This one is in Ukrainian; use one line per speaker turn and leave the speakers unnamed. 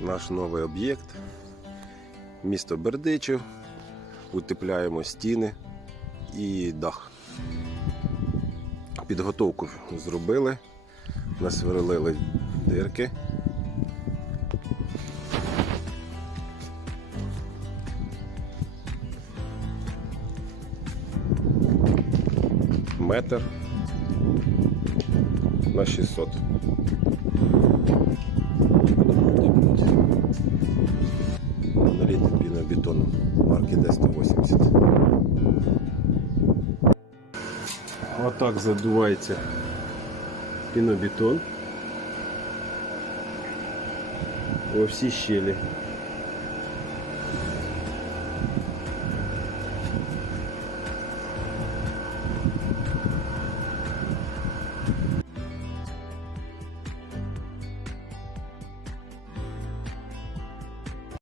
наш новий об'єкт. Місто Бердичів. Утепляємо стіни і дах. Підготовку зробили, насверлили дирки. Метр на 600. Налитий пінобетоном марки D180. Отак задувається пінобетон. Во всі щелі.